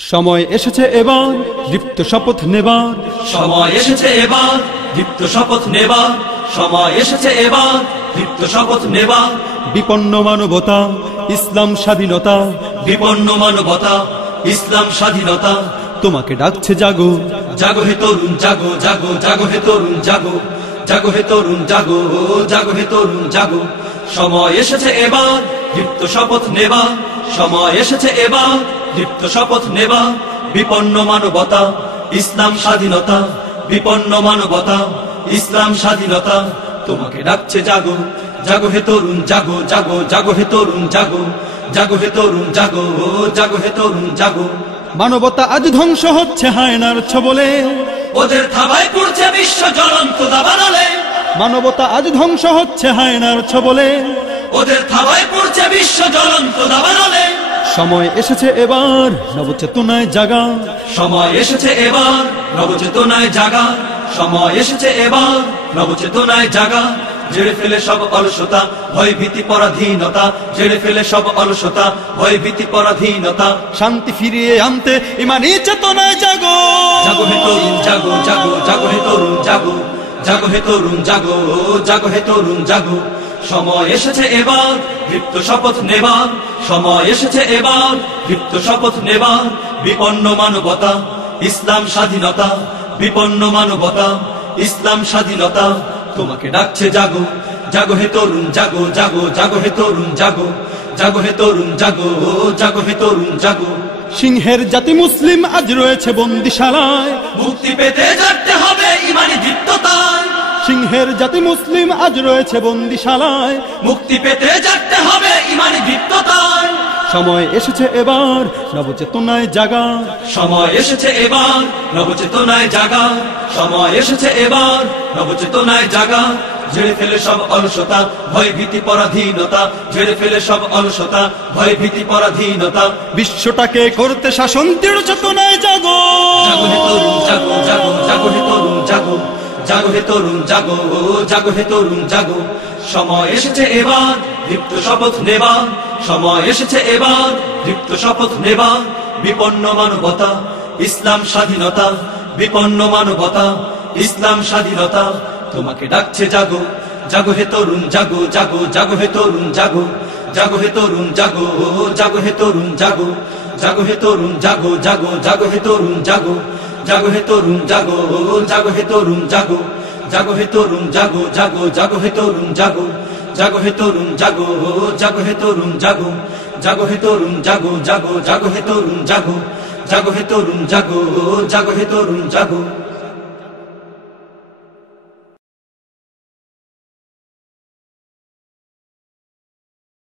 সময় এসেছে এবার দীপ্ত শপথ নেবার, সময় এসেছে এবার দীপ্ত শপথ নেবার, সময় এসেছে এবার দীপ্ত শপথ নেবার। বিপন্ন মানবতা ইসলাম স্বাধীনতা, বিপন্ন মানবতা ইসলাম স্বাধীনতা। তোমাকে ডাকছে জাগো, জাগো হে তরুণ জাগো, জাগো জাগো হে তরুণ জাগো, জাগো হে তরুণ জাগো, জাগো হে তরুণ জাগো। সময় এসেছে এবার দীপ্ত শপথ নেবার, সময় এসেছে এবার দীপ্ত শপথ নেবার। বিপন্ন মানবতা ইসলাম স্বাধীনতা, বিপন্ন মানবতা ইসলাম স্বাধীনতা। তোমাকে ডাকছে জাগো, জাগো হে তরুণ জাগো, জাগো জাগো হে তরুণ জাগো, জাগো হে তরুণ জাগো, জাগো হে তরুণ জাগো। মানবতা আজ ধ্বংস হচ্ছে হায়নার ছবলে, ওদের থাবায় পড়ছে বিশ্ব জ্বলন্ত দাবানলে। মানবতা আজ ধ্বংস হচ্ছে হায়নার ছবলে, ওদের থাবায় পড়ছে বিশ্ব জ্বলন্ত দাবানলে। সময় এসেছে এবার নবচেতনায় জাগা, সময় এসেছে এবার নবচেতনায় জাগা, সময় এসেছে এবার নবচেতনায় জাগা। ঝেড়ে ফেলে সব অলসতা ভয় ভীতি পরাধীনতা, ঝেড়ে ফেলে সব অলসতা ভয় ভীতি পরাধীনতা। শান্তি ফিরিয়ে আনতে ইমানি চেতনায় জাগো, জাগো হে তরুণ জাগো, জাগো জাগো হে তরুণ জাগো, জাগো হে তরুণ জাগো, জাগো হে তরুণ জাগো। সময় এসেছে এবার দীপ্ত শপথ নেবার, সময় এসেছে এবার দীপ্ত শপথ নেবার। বিপন্ন মানবতা ইসলাম স্বাধীনতা, বিপন্ন মানবতা ইসলাম স্বাধীনতা। তোমাকে ডাকছে জাগো, জাগো হে তরুণ জাগো, জাগো জাগো হে তরুণ জাগো, জাগো হে তরুণ জাগো, জাগো হে তরুণ জাগো। সিংহের জাতি মুসলিম আজ রয়েছে বন্দিশালায়, মুক্তি পেতে জাগতে হবে ইমানি দীপ্ততায়। সিংহের জাতি মুসলিম আজ রয়েছে বন্দিশালায়, মুক্তি পেতে জাগতে হবে ইমানি দীপ্ততায়। সময় এসেছে এবার নবচেতনায় জাগা, সময় এসেছে এবার নবচেতনায় জাগা, সময় এসেছে এবার নবচেতনায় জাগা। ঝেড়ে ফেলে সব অলসতা ভয় ভীতি পরাধীনতা, ঝেড়ে ফেলে সব অলসতা ভয় ভীতি পরাধীনতা। বিশ্বটাকে করতে শাসন দৃঢ় চেতনায় জাগো, জাগো হে তরুণ জাগো, জাগো জাগো হে তরুণ জাগো, জাগো হে তরুণ জাগো, জাগো হে তরুণ জাগো। সময় এসেছে এবার দীপ্ত শপথ নেবার, সময় এসেছে এবার দীপ্ত শপথ নেবার। বিপন্ন মানবতা ইসলাম স্বাধীনতা, বিপন্ন মানবতা ইসলাম স্বাধীনতা। তোমাকে ডাকছে জাগো, জাগো হে তরুণ জাগো, জাগো জাগো হে তরুণ জাগো, জাগো হে তরুণ জাগো, জাগো হে তরুণ জাগো, জাগো হে তরুণ জাগো, জাগো জাগো হে তরুণ জাগো, জাগো হে তরুণ জাগো, জাগো হে তরুণ জাগো, জাগো হে তরুণ জাগো, জাগো জাগো হে তরুণ জাগো, জাগো হে তরুণ জাগো, জাগো হে তরুণ জাগো, জাগো হে তরুণ জাগো, জাগো জাগো হে তরুণ জাগো, জাগো হে তরুণ জাগো, জাগো হে তরুণ জাগো।